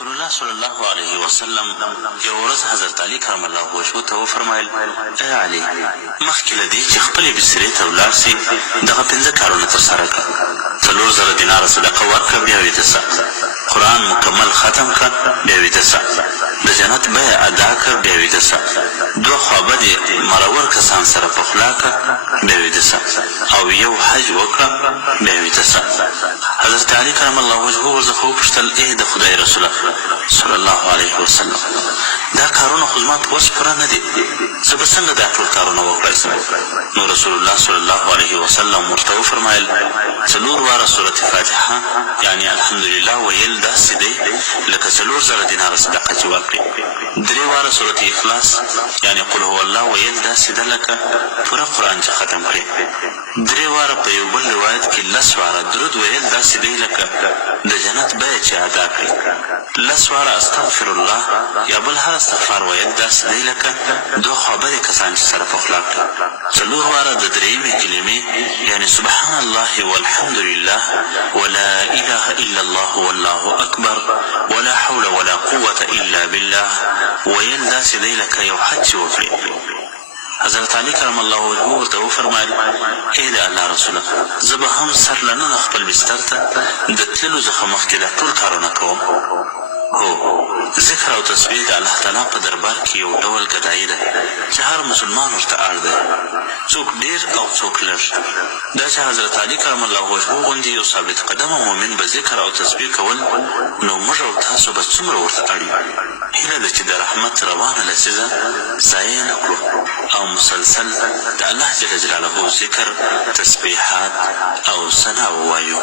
رسول الله صلی الله علیه وسلم یو ورځ حضرت علي کرم الله وجهه ته وفرمایل: ای علي، مخکې له دې چې خپلې بسترې ته ولاړ سې دغه 5 کارونه ترسره کړه. 4,000 دیناره صدقه ورکړه، بیا ویده سه. قرآن مکمل ختم کړه، بیا ویده سه. د جنت بیه ادا کړه، بیا ویده سه. 2 خوابدې مرور کسان سره پخلا کړه، بیا ویده سه. او یو حج وکړه، بیا ویده سه. حضرت علي کرم الله وجهه ورڅخه وپوښتل: ای د خدای رسوله صلی الله علیه وسلم، دا کارونه خو زما په وس پوره نه دي، زه به څنګه دا ټول کارونه وکړی سم؟ نو رسول الله صلی الله علیه وسلم ورته وفرمایل: 4 واره سورة فاتحه یعنې الحمدلله ویل داسې دی لکه 4,000 دیناره صدقه چې ورکړي. 3 واره سورة اخلاص یعنې قل هو الله ویل داسې ده لکه پوره قرآن چې ختم کړي. 3 واره په یو بل روایت کې 10 واره درود ویل داسې دی لکه د جنت بیه چې ادا کړي. 10 واره استغفر الله یا بل هر استغفار ویل داسې دی لکه 2 خوابدې کسان چې سره پخلا کړي. 4 واره د درېیمې کلمې یعنې سبحان الله والحمد لله ولا اله الا الله والله اکبر ولا حول ولا قوة الا بالله ویل داسې دی لکه یو حج چې وکړي. حضرت علي کرم الله وجهه ورته وفرمایل: ای د الله رسوله، زه به هم سر لننه خپل بستر ته د تللو څخه مخکې دا ټول کارونه کوم. هو، ذکر او تسبیح د الله تعالی په دربار کې یو ډول ګدایي ده چې هر مسلمان ورته اړ دی، څوک ډېر او څوک لږ. دا چې حضرت علي کرم الله وجهه غوندې یو ثابت قدمه مؤمن به ذکر او تسبیح کول، نو موږ او تاسو به څومره ورته اړ یو. هیله ده چې د رحمت روانه لسیزه ضایع نه کړو او مسلسل د الله جل جلاله ذکر، تسبیحات او ثنا ووایو.